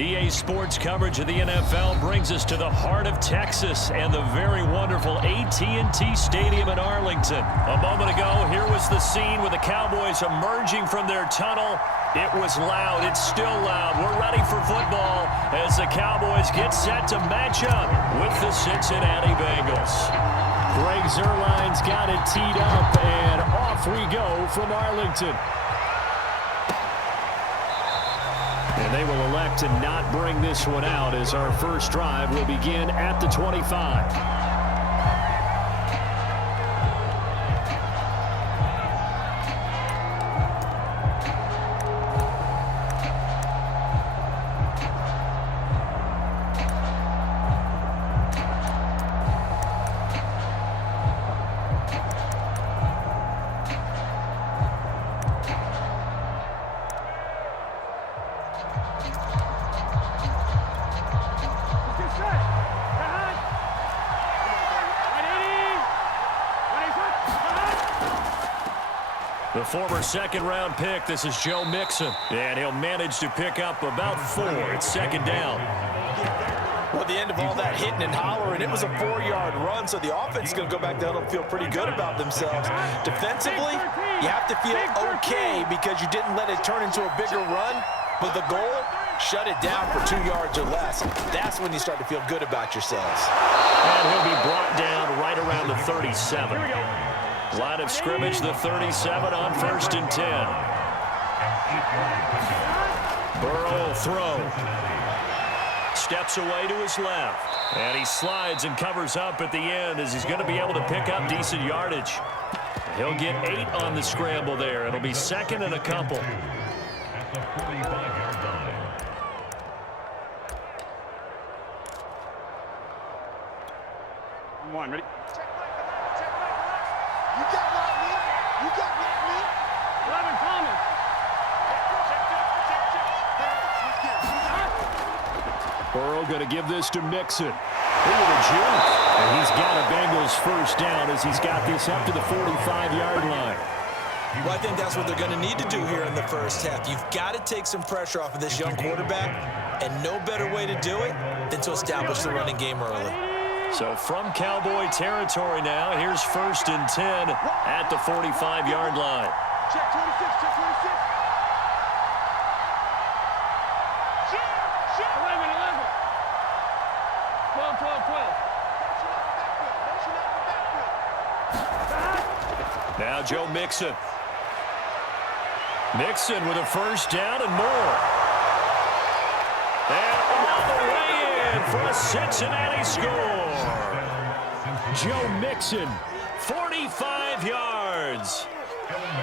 EA Sports coverage of the NFL brings us to the heart of Texas and the very wonderful AT&T Stadium in Arlington. A moment ago, here was the scene with the Cowboys emerging from their tunnel. It was loud. It's still loud. We're ready for football as the Cowboys get set to match up with the Cincinnati Bengals. Greg Zuerlein's got it teed up, and off we go from Arlington. And they will elect to not bring this one out as our first drive will begin at the 25. The former second-round pick, this is Joe Mixon, and he'll manage to pick up about 4. It's second down. Well, at the end of all that hitting and hollering, it was a 4-yard run, so the offense is going to go back down and feel pretty good about themselves. Defensively, you have to feel okay because you didn't let it turn into a bigger run, but the goal, shut it down for 2 yards or less. That's when you start to feel good about yourselves. And he'll be brought down right around the 37. Here we go. Line of scrimmage, the 37 on 1st and 10. Burrow will throw. Steps away to his left. And he slides and covers up at the end as he's going to be able to pick up decent yardage. He'll get 8 on the scramble there. It'll be second and a couple. At the 45-yard line. One, ready? You got right, man. You got right, man. 11 Thomas. Burrow going to give this to Mixon. Look at the juke. And he's got a Bengals first down as he's got this up to the 45-yard line. Well, I think that's what they're going to need to do here in the first half. You've got to take some pressure off of this young quarterback, and no better way to do it than to establish the running game early. So from Cowboy territory now, here's 1st and 10 at the 45-yard line. Check 26, check 26. 11, 11. 12, 12, 12. Now Joe Mixon. Mixon with a first down and more. And all the way in for a Cincinnati score. Joe Mixon, 45 yards.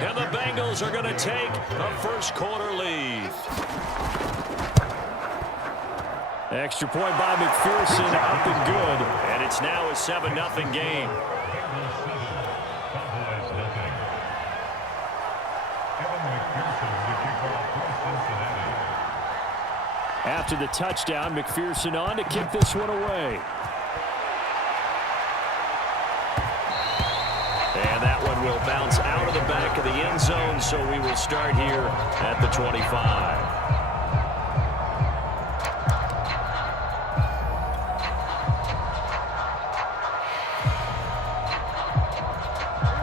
And the Bengals are going to take a first-quarter lead. Extra point by McPherson, up and good. And it's now a 7-0 game. After the touchdown, McPherson on to kick this one away. And that one will bounce out of the back of the end zone, so we will start here at the 25.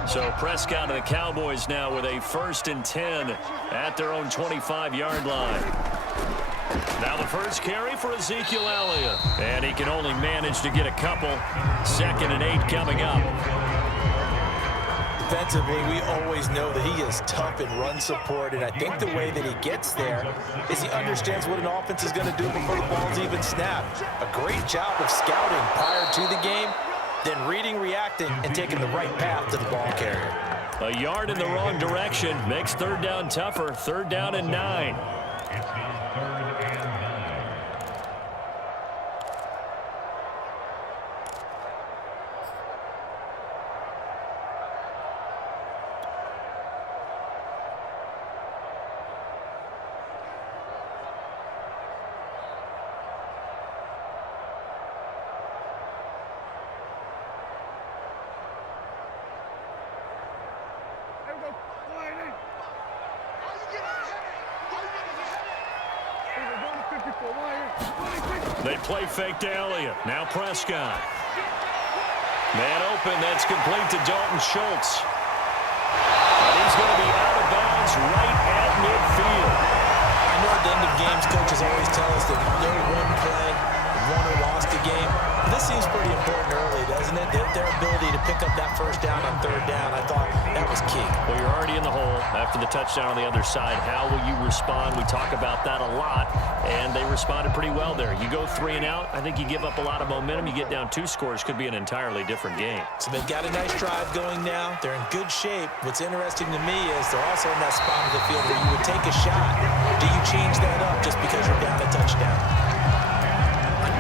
So Prescott and the Cowboys now with a 1st and 10 at their own 25-yard line. Now the first carry for Ezekiel Elliott. And he can only manage to get a couple. 2nd and 8 coming up. Defensively, we always know that he is tough in run support, and I think the way that he gets there is he understands what an offense is going to do before the ball's even snapped. A great job of scouting prior to the game, then reading, reacting, and taking the right path to the ball carrier. A yard in the wrong direction makes 3rd down tougher. 3rd down and 9. It's now 3rd and 9. They play fake to Elliott. Now Prescott. Man open. That's complete to Dalton Schultz. And he's going to be out of bounds right at midfield. I know at the end of games, coaches always tell us that they're one play, won or lost a game. This seems pretty important early, doesn't it? Their ability to pick up that first down on third down, I thought that was key. Well, you're already in the hole after the touchdown on the other side. How will you respond? We talk about that a lot, and they responded pretty well there. You go 3 and out, I think you give up a lot of momentum. You get down 2 scores, could be an entirely different game. So they've got a nice drive going now. They're in good shape. What's interesting to me is they're also in that spot of the field where you would take a shot. Do you change that up just because you're down a touchdown?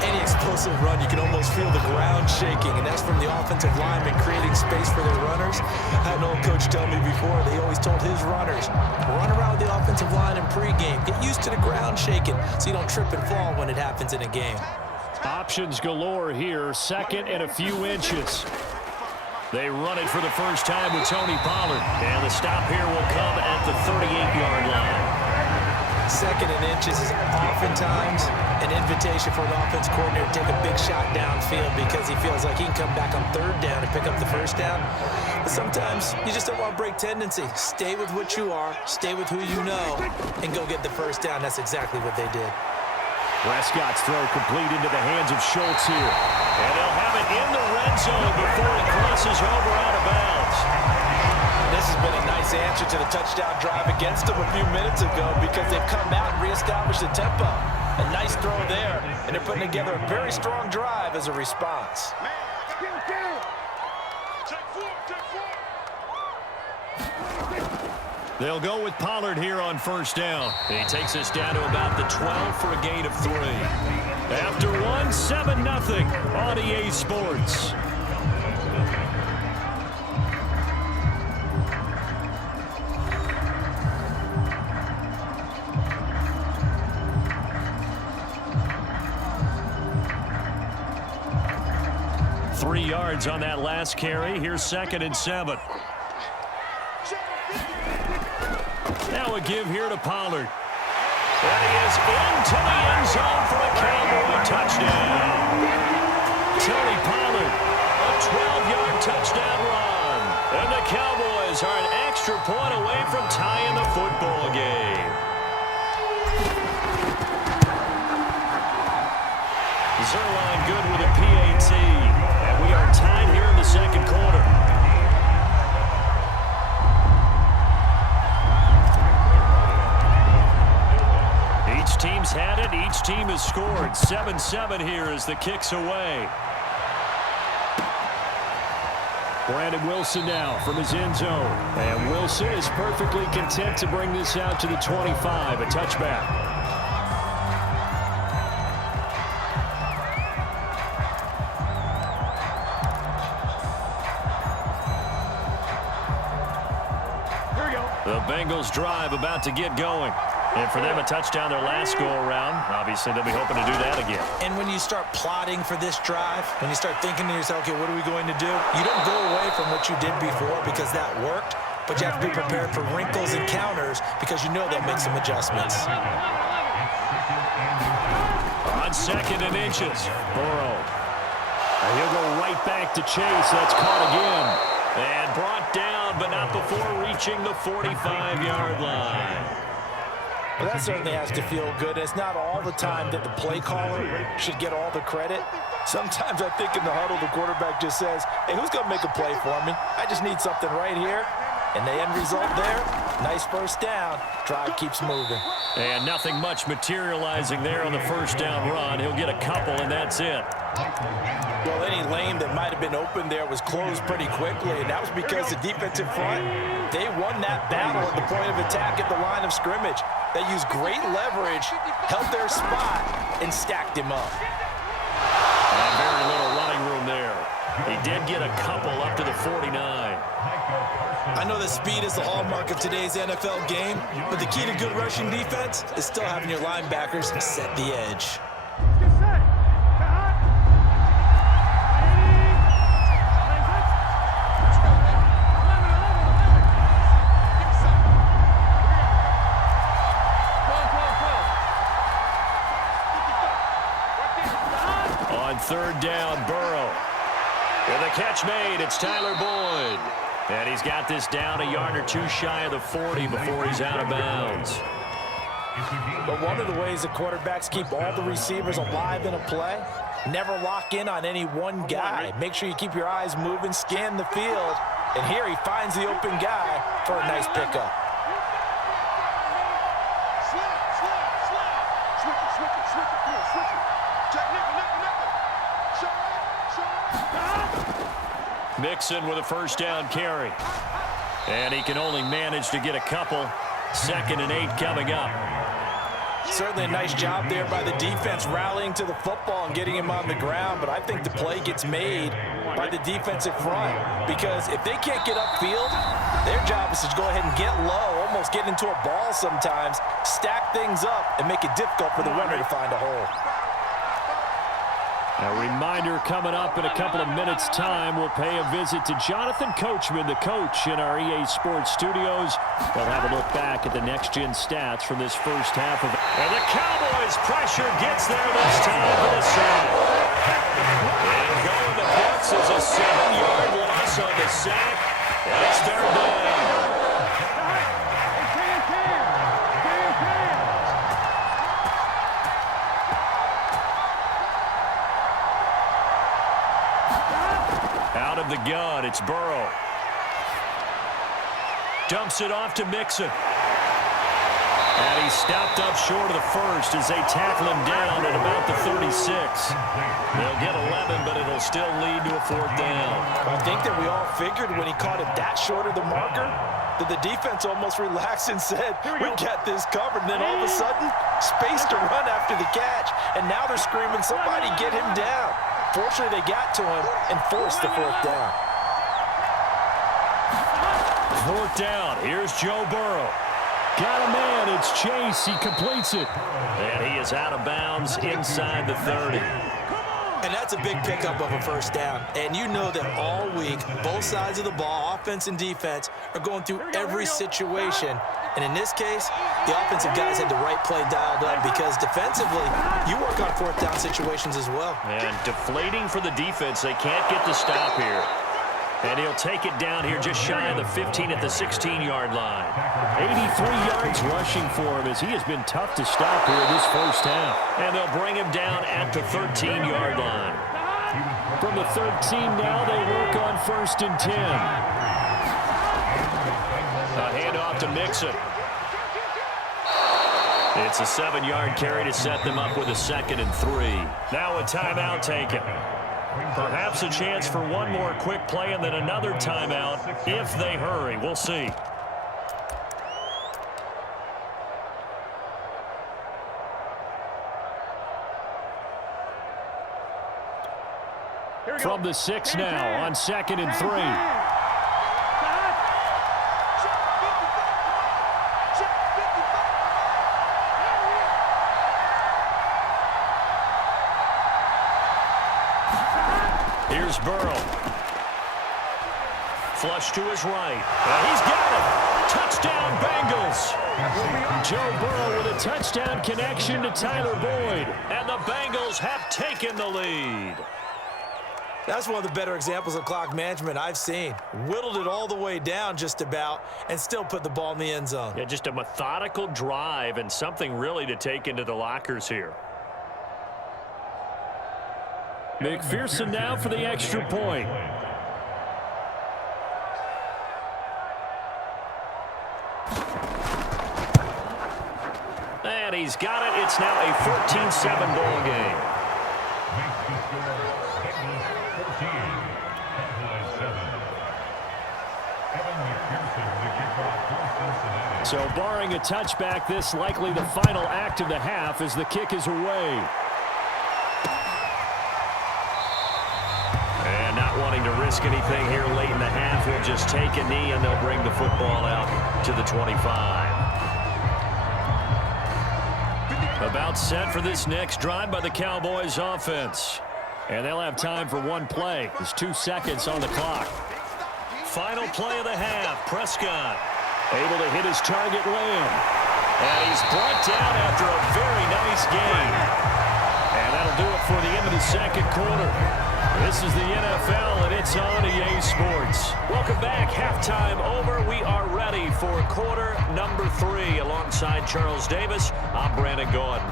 Any explosive run, you can almost feel the ground shaking, and that's from the offensive lineman creating space for their runners. I had an old coach tell me before, they always told his runners, run around the offensive line in pregame. Get used to the ground shaking so you don't trip and fall when it happens in a game. Options galore here, 2nd and a few inches. They run it for the first time with Tony Pollard, and the stop here will come at the 38-yard line. 2nd and inches is oftentimes an invitation for an offense coordinator to take a big shot downfield because he feels like he can come back on 3rd down and pick up the 1st down. But sometimes you just don't want to break tendency. Stay with what you are, stay with who you know, and go get the 1st down. That's exactly what they did. Prescott's throw complete into the hands of Schultz here. And they'll have it in the red zone before it crosses over out of bounds. This has been a nice answer to the touchdown drive against them a few minutes ago because they've come out and reestablished the tempo. A nice throw there, and they're putting together a very strong drive as a response. They'll go with Pollard here on 1st down. He takes us down to about the 12 for a gain of 3. After 1, 7-0 on EA Sports. Yards on that last carry. Here's 2nd and 7. Now a give here to Pollard. And he is into the end zone for a Cowboy touchdown. Tony Pollard, a 12-yard touchdown run. And the Cowboys are an extra point away from tying the football game. Zerline good with a PAT. We are tied here in the 2nd quarter. Each team's had it. Each team has scored. 7-7 here as the kick's away. Brandon Wilson now from his end zone. And Wilson is perfectly content to bring this out to the 25. A touchback. The Bengals drive about to get going. And for them, a touchdown their last go-around. Obviously, they'll be hoping to do that again. And when you start plotting for this drive, when you start thinking to yourself, okay, what are we going to do? You don't go away from what you did before because that worked, but you have to be prepared for wrinkles and counters because you know they'll make some adjustments. On 2nd and inches, Burrow. And he'll go right back to Chase. That's caught again. And brought down, but not before reaching the 45-yard line. Well, that certainly has to feel good. It's not all the time that the play caller should get all the credit. Sometimes I think in the huddle, the quarterback just says, hey, who's going to make a play for me? I just need something right here. And the end result there, nice 1st down. Drive keeps moving. And nothing much materializing there on the 1st down run. He'll get a couple, and that's it. Well, any lane that might have been open there was closed pretty quickly, and that was because the defensive front, they won that battle at the point of attack at the line of scrimmage. They used great leverage, held their spot, and stacked him up. And very little running room there. He did get a couple up to the 49. I know that speed is the hallmark of today's NFL game, but the key to good rushing defense is still having your linebackers set the edge. On third down, Burrow. With a catch made, it's Tyler Boyd. And he's got this down a yard or two shy of the 40 before he's out of bounds. But one of the ways that quarterbacks keep all the receivers alive in a play, never lock in on any one guy. Make sure you keep your eyes moving, scan the field. And here he finds the open guy for a nice pickup. Mixon with a first down carry. And he can only manage to get a couple. 2nd and 8 coming up. Certainly a nice job there by the defense rallying to the football and getting him on the ground, but I think the play gets made by the defensive front because if they can't get upfield, their job is to go ahead and get low, almost get into a ball sometimes, stack things up, and make it difficult for the runner to find a hole. A reminder coming up in a couple of minutes' time. We'll pay a visit to Jonathan Coachman, the coach in our EA Sports studios. We'll have a look back at the next-gen stats from this first half of it. And the Cowboys' pressure gets there this time for the sack. And going the books is a 7-yard loss on the sack. And it's third down. Out of the gun, it's Burrow. Dumps it off to Mixon. And he's stopped up short of the first as they tackle him down at about the 36. They'll get 11, but it'll still lead to a 4th down. I think that we all figured when he caught it that short of the marker that the defense almost relaxed and said, we got this covered. And then all of a sudden, space to run after the catch. And now they're screaming, somebody get him down. Fortunately, they got to him and forced the 4th down. 4th down. Here's Joe Burrow. Got a man. It's Chase. He completes it. And he is out of bounds inside the 30. And that's a big pickup of a first down. And you know that all week, both sides of the ball, offense and defense, are going through every situation. And in this case, the offensive guys had the right play dialed up because defensively, you work on 4th down situations as well. And deflating for the defense. They can't get the stop here. And he'll take it down here just shy of the 15 at the 16-yard line. 83 yards rushing for him as he has been tough to stop here this first half. And they'll bring him down at the 13-yard line. From the 13 now, they work on 1st and 10. A handoff to Mixon. It's a 7-yard carry to set them up with a 2nd and 3. Now a timeout taken. Perhaps a chance for one more quick play and then another timeout if they hurry. We'll see. From the 6 now on 2nd and 3. Here's Burrow. Flush to his right. And he's got it. Touchdown, Bengals. Joe Burrow with a touchdown connection to Tyler Boyd. And the Bengals have taken the lead. That's one of the better examples of clock management I've seen. Whittled it all the way down just about and still put the ball in the end zone. Yeah, just a methodical drive and something really to take into the lockers here. McPherson now for the extra point. And he's got it. It's now a 14-7 ball game. So barring a touchback, this likely the final act of the half as the kick is away. And not wanting to risk anything here late in the half, he'll just take a knee and they'll bring the football out to the 25. About set for this next drive by the Cowboys offense. And they'll have time for one play. There's 2 seconds on the clock. Final play of the half. Prescott able to hit his target Lamb. And he's brought down after a very nice game. And that'll do it for the end of the the second quarter. This is the NFL, and it's on EA Sports. Welcome back. Halftime over. We are ready for quarter number 3. Alongside Charles Davis, I'm Brandon Gordon.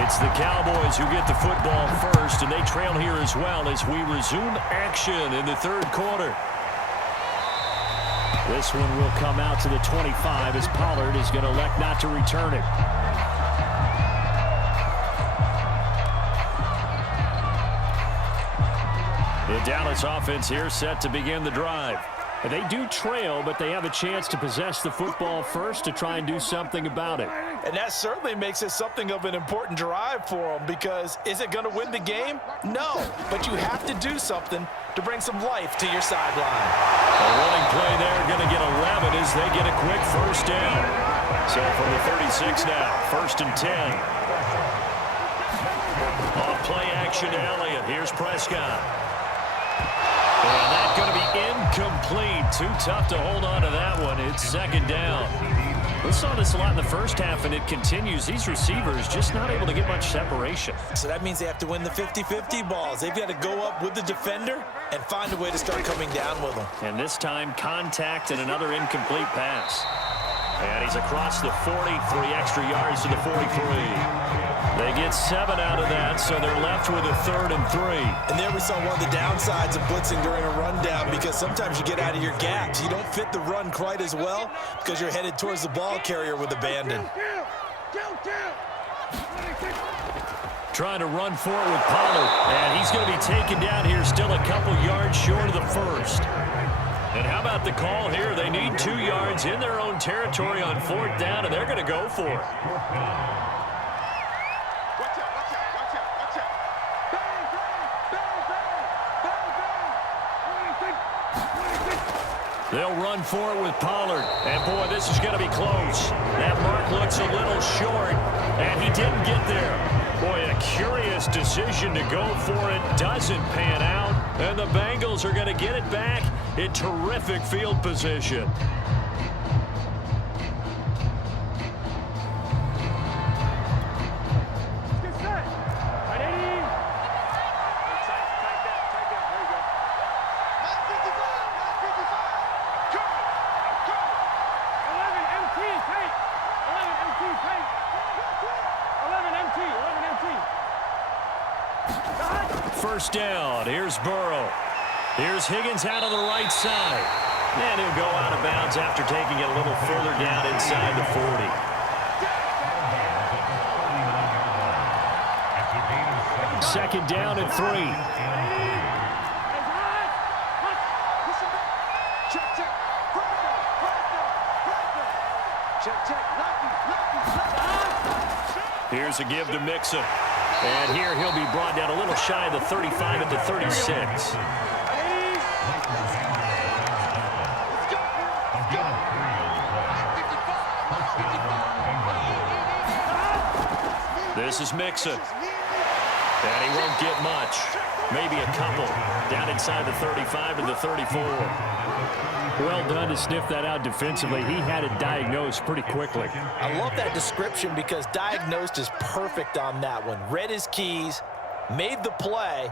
It's the Cowboys who get the football first, and they trail here as well as we resume action in the third quarter. This one will come out to the 25 as Pollard is going to elect not to return it. The Dallas offense here set to begin the drive. They do trail, but they have a chance to possess the football first to try and do something about it. And that certainly makes it something of an important drive for them, because is it going to win the game? No, but you have to do something to bring some life to your sideline. A running play there, going to get 11 as they get a quick first down. So from the 36 now, 1st and 10. Off play action to Elliott. Here's Prescott. And that's going to be incomplete. Too tough to hold on to that one. It's second down. We saw this a lot in the first half, and it continues. These receivers just not able to get much separation. So that means they have to win the 50-50 balls. They've got to go up with the defender and find a way to start coming down with them. And this time, contact and another incomplete pass. And he's across the 40, 3 extra yards to the 43. They get 7 out of that, so they're left with a 3rd and 3. And there we saw one of the downsides of blitzing during a rundown, because sometimes you get out of your gaps. You don't fit the run quite as well because you're headed towards the ball carrier with abandon. Trying to run for it with Pollard, and he's going to be taken down here, still a couple yards short of the first. And how about the call here? They need 2 yards in their own territory on 4th down, and they're going to go for it. They'll run for it with Pollard. And, boy, this is going to be close. That mark looks a little short, and he didn't get there. Boy, a curious decision to go for it. Doesn't pan out. And the Bengals are going to get it back in terrific field position. First down. Here's Burrow. Here's Higgins out on the right side. And he'll go out of bounds after taking it a little further down inside the 40. Second down and 3. Here's a give to Mixon. And here he'll be brought down a little shy of the 35 at the 36. This is Mixon. And he won't get much. Maybe a couple. Down inside the 35 and the 34. Well done to sniff that out defensively. He had it diagnosed pretty quickly. I love that description, because diagnosed is perfect on that one. Read his keys, made the play,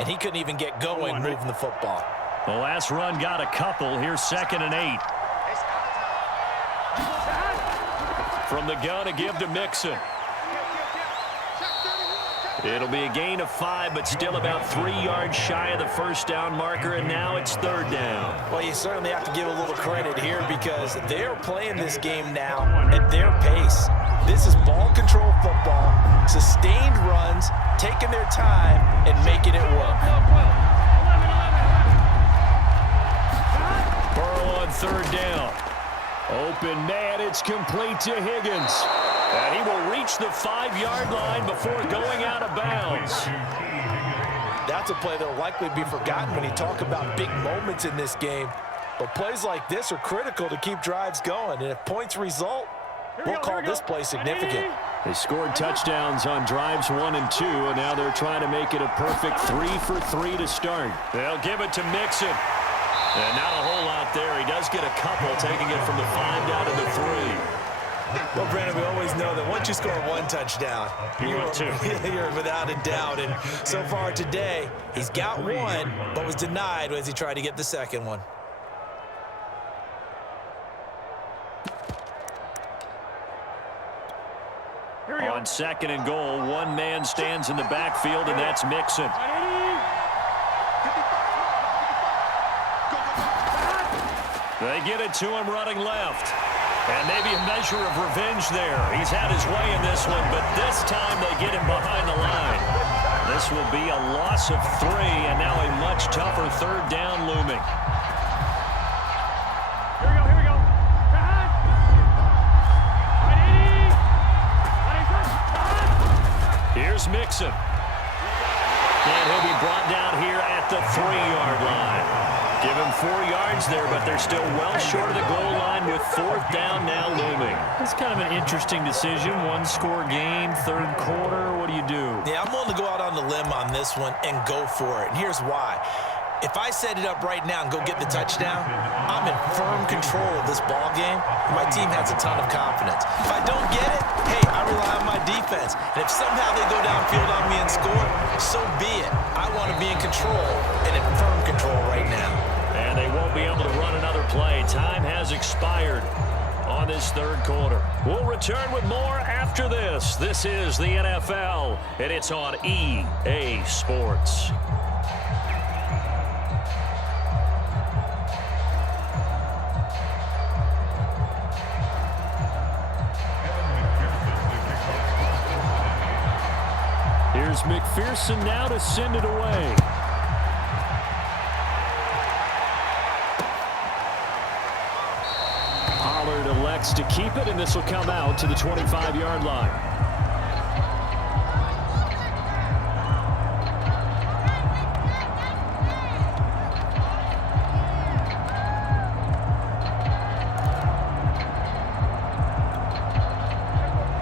and he couldn't even get going moving the football. The last run got a couple. Here's 2nd and 8. From the gun, a give to Mixon. It'll be a gain of 5, but still about 3 yards shy of the first down marker, and now it's 3rd down. Well, you certainly have to give a little credit here, because they're playing this game now at their pace. This is ball control football, sustained runs, taking their time, and making it work. Burrow on 3rd down. Open man, it's complete to Higgins. And he will reach the 5-yard line before going out of bounds. That's a play that will likely be forgotten when you talk about big moments in this game. But plays like this are critical to keep drives going. And if points result, we'll call this play significant. They scored touchdowns on drives 1 and 2, and now they're trying to make it a perfect 3 for 3 to start. They'll give it to Mixon. And not a whole lot there. He does get a couple, taking it from the 5 down to the 3. Well, Brandon, we always know that once you score 1 touchdown, you're without a doubt. And so far today, he's got 1, but was denied as he tried to get the second one. On 2nd and goal, one man stands in the backfield, and that's Mixon. They get it to him running left. And maybe a measure of revenge there. He's had his way in this one, but this time they get him behind the line. This will be a loss of 3, and now a much tougher 3rd down looming. Here we go. Here's Mixon. And he'll be brought down here at the 3-yard line. Give him 4 yards there, but they're still well short of the goal line with 4th down now looming. It's kind of an interesting decision. 1-score game, 3rd quarter. What do you do? Yeah, I'm willing to go out on the limb on this one and go for it. And here's why. If I set it up right now and go get the touchdown, I'm in firm control of this ball game, and my team has a ton of confidence. If I don't get it, hey, I rely on my defense. And if somehow they go downfield on me and score, so be it. I want to be in control and in firm control right now. And they won't be able to run another play. Time has expired on this 3rd quarter. We'll return with more after this. This is the NFL, and it's on EA Sports. Here's McPherson now to send it away. Pollard elects to keep it, and this will come out to the 25-yard line.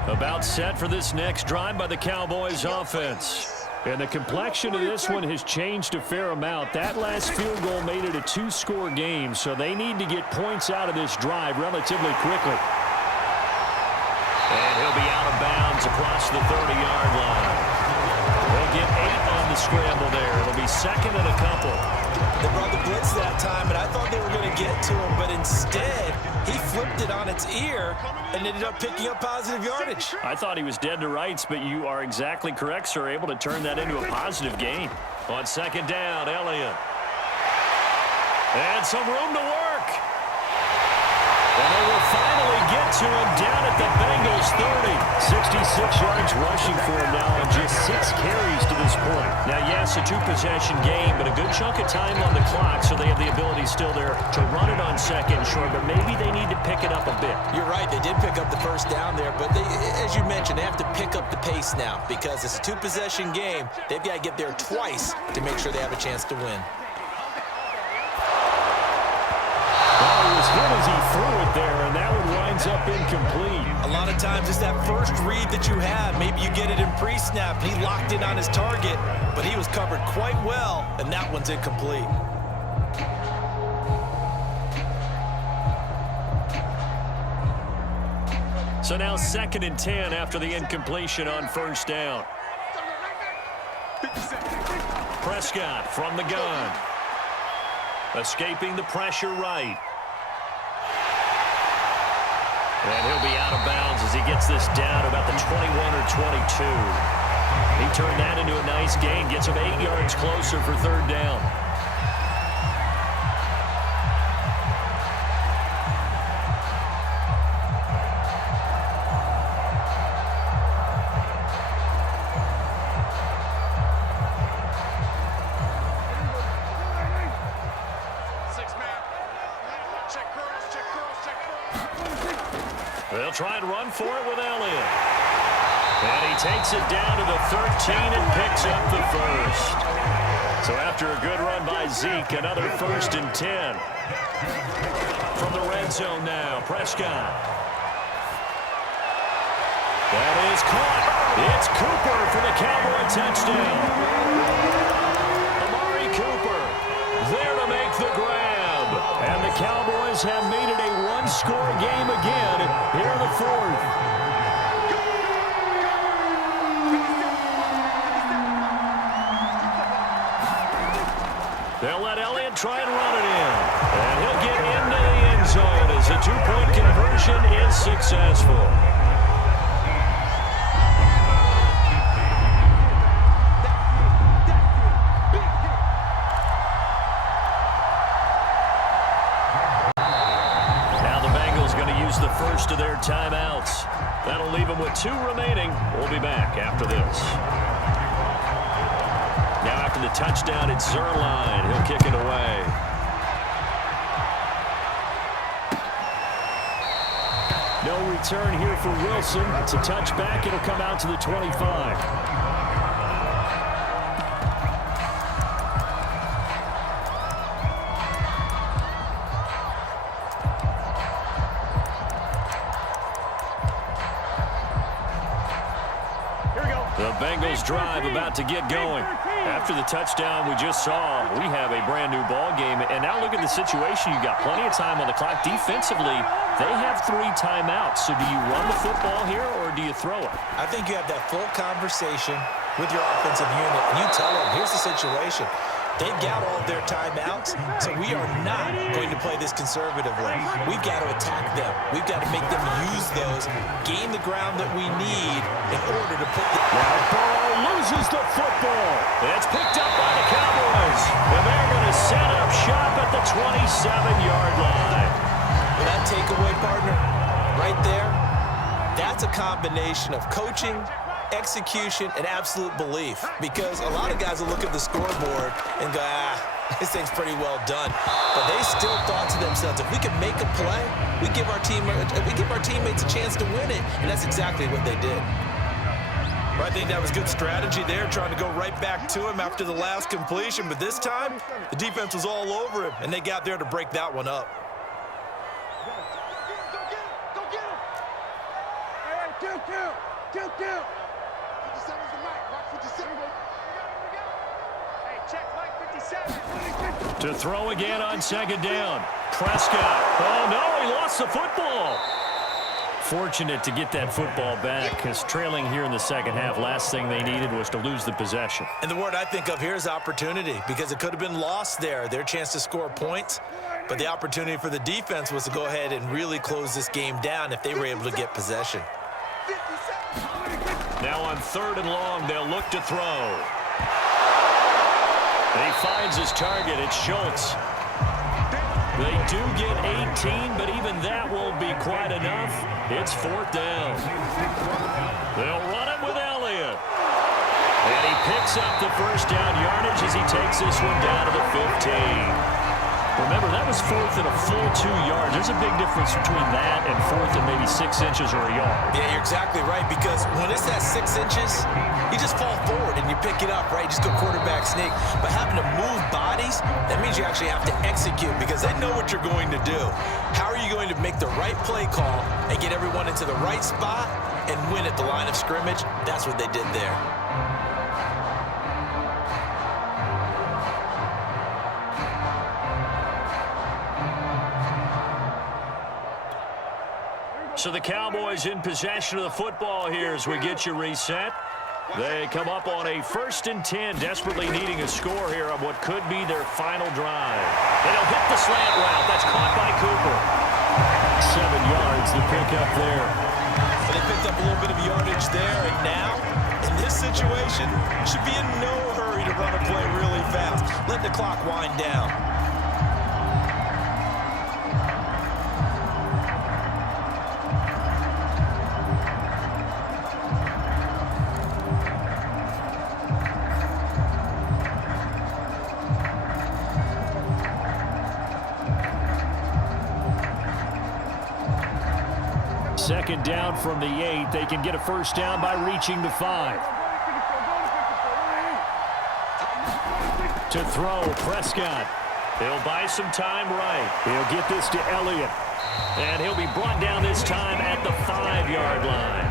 About set for this next drive by the Cowboys offense. And the complexion of this one has changed a fair amount. That last field goal made it a 2-score game, so they need to get points out of this drive relatively quickly. And he'll be out of bounds across the 30-yard line. They'll get 8 on the scramble there. It'll be 2nd and a couple. They brought the blitz that time, and I thought they were going to get to him, but instead he flipped it on its ear and ended up picking up positive yardage. I thought he was dead to rights, but you are exactly correct, sir. Able to turn that into a positive gain. On 2nd down, Elliott. And some room to work. And they will finally get to him down at the Bengals 30. 66 yards rushing for him now on just 6 carries to this point. Now, yes, a 2-possession game, but a good chunk of time on the clock, so they have the ability still there to run it on 2nd and short, but maybe they need to pick it up a bit. You're right. They did pick up the 1st down there, but they, as you mentioned, they have to pick up the pace now because it's a 2-possession game. They've got to get there twice to make sure they have a chance to win. Well, he was hit as he threw it there, and that one winds up incomplete. A lot of times it's that first read that you have. Maybe you get it in pre-snap. He locked in on his target, but he was covered quite well, and that one's incomplete. So now 2nd and 10 after the incompletion on 1st down. Prescott from the gun. Escaping the pressure right. And he'll be out of bounds as he gets this down to about the 21 or 22. He turned that into a nice gain. Gets him 8 yards closer for 3rd down. They'll try and run for it with Elliott. And he takes it down to the 13 and picks up the 1st. So after a good run by Zeke, another 1st and 10. From the red zone now, Prescott. That is caught. It's Cooper for the Cowboy touchdown. Amari Cooper there to make the grab. And the Cowboys have made it a one-score game again here in the fourth. They'll let Elliott try and run it in. And he'll get into the end zone as a two-point conversion is successful. Now the Bengals going to use the first of their timeouts. That'll leave them with 2 remaining. We'll be back after this. Now after the touchdown, it's Zerline. He'll kick it away. No return here for Wilson. It's a touchback. It'll come out to the 25. The Bengals drive about to get going. After the touchdown we just saw, we have a brand new ball game. And now look at the situation. You got plenty of time on the clock. Defensively, they have 3 timeouts. So do you run the football here or do you throw it? I think you have that full conversation with your offensive unit, and you tell them, here's the situation. They've got all of their timeouts, so we are not going to play this conservatively. We've got to attack them. We've got to make them use those, gain the ground that we need in order to put the... Now Burrow loses the football. It's picked up by the Cowboys. And they're going to set up shop at the 27-yard line. Well, that takeaway, partner, right there, that's a combination of coaching, execution, and absolute belief, because a lot of guys will look at the scoreboard and go, this thing's pretty well done, but they still thought to themselves, if we can make a play, we give our teammates a chance to win it, and that's exactly what they did. I think that was good strategy there, trying to go right back to him after the last completion, but this time the defense was all over him, and they got there to break that one up. Go get him. Hey, 2-2. 57's the mic. Mark 57. Hey, check Mike 57. To throw again on second down. Prescott. Oh, no, he lost the football. Fortunate to get that football back, because trailing here in the second half, last thing they needed was to lose the possession. And the word I think of here is opportunity, because it could have been lost there, their chance to score points. But the opportunity for the defense was to go ahead and really close this game down if they were able to get possession. Now on 3rd and long, they'll look to throw. He finds his target. It's Schultz. They do get 18, but even that won't be quite enough. It's 4th down. They'll run it with Elliott. And he picks up the first down yardage as he takes this one down to the 15. Remember, that was 4th and a full 2 yards. There's a big difference between that and 4th and maybe 6 inches or a yard. Yeah, you're exactly right, because when it's that 6 inches, you just fall forward and you pick it up, right? Just go quarterback sneak. But having to move bodies, that means you actually have to execute, because they know what you're going to do. How are you going to make the right play call and get everyone into the right spot and win at the line of scrimmage? That's what they did there. So the Cowboys in possession of the football here as we get you reset. They come up on a 1st and 10, desperately needing a score here on what could be their final drive. They'll hit the slant route. That's caught by Cooper. 7 yards, the pickup there. So they picked up a little bit of yardage there, and now, in this situation, should be in no hurry to run a play really fast. Let the clock wind down. Second down from the 8. They can get a first down by reaching the 5. To throw, Prescott. He'll buy some time right. He'll get this to Elliott. And he'll be brought down this time at the 5-yard line.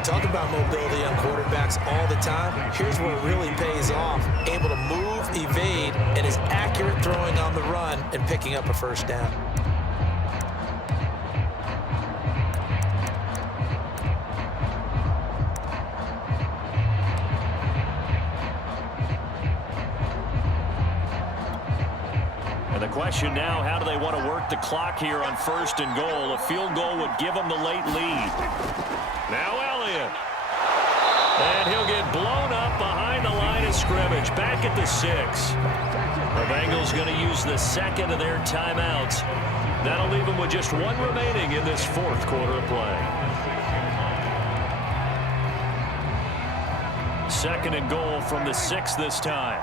We talk about mobility on quarterbacks all the time. Here's where it really pays off. Able to move, evade, and is accurate throwing on the run and picking up a first down. And the question now, how do they want to work the clock here on 1st and goal? A field goal would give them the late lead. Now Elliott. And he'll get blown up behind the line of scrimmage. Back at the 6. The Bengals going to use the second of their timeouts. That'll leave them with just one remaining in this 4th quarter of play. 2nd and goal from the 6 this time.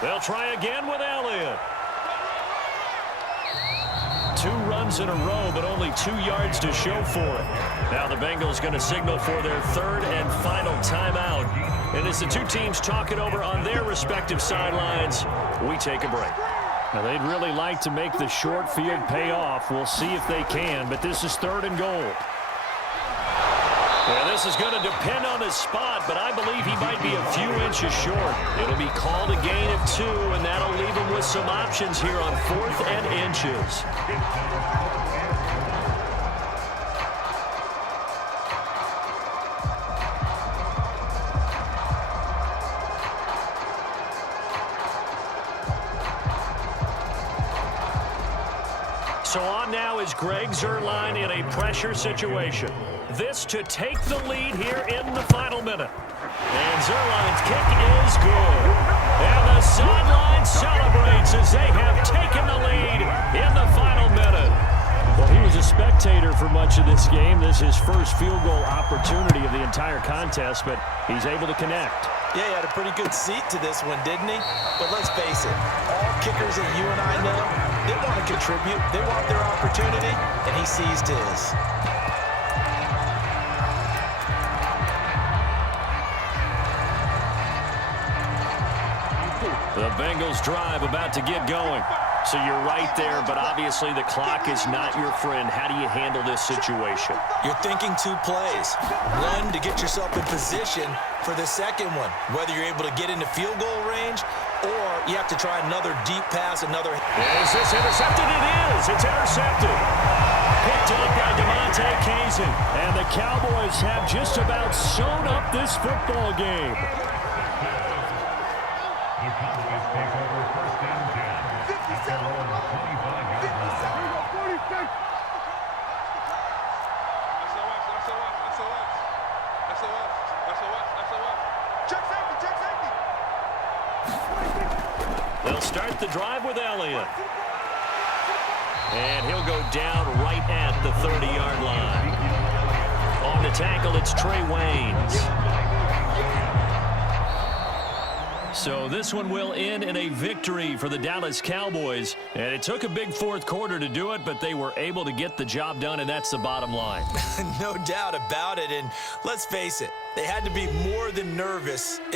They'll try again with Elliott. 2 runs in a row, but only 2 yards to show for it. Now the Bengals going to signal for their 3rd and final timeout. And as the two teams talk it over on their respective sidelines, we take a break. Now they'd really like to make the short field pay off. We'll see if they can, but this is 3rd and goal. Yeah, this is going to depend on his spot, but I believe he might be a few inches short. It'll be called a gain of 2, and that'll leave him with some options here on 4th and inches. So on now is Greg Zuerlein in a pressure situation. This to take the lead here in the final minute. And Zuerlein's kick is good. And the sideline celebrates as they have taken the lead in the final minute. Well, he was a spectator for much of this game. This is his first field goal opportunity of the entire contest, but he's able to connect. Yeah, he had a pretty good seat to this one, didn't he? But let's face it, all kickers that you and I know, they want to contribute. They want their opportunity, and he seized his. The Bengals drive about to get going. So you're right there, but obviously the clock is not your friend. How do you handle this situation? You're thinking 2 plays. One, to get yourself in position for the second one, whether you're able to get into field goal range or you have to try another deep pass, another. Is this intercepted? It is. It's intercepted. Picked up by DeMonte Kazin. And the Cowboys have just about sewn up this football game. The Cowboys take over 1st and 10 at their own 25-yard line. They'll start the drive with Elliott. And he'll go down right at the 30-yard line. On the tackle, it's Trey Waynes. So this one will end in a victory for the Dallas Cowboys. And it took a big 4th quarter to do it, but they were able to get the job done, and that's the bottom line. No doubt about it. And let's face it, they had to be more than nervous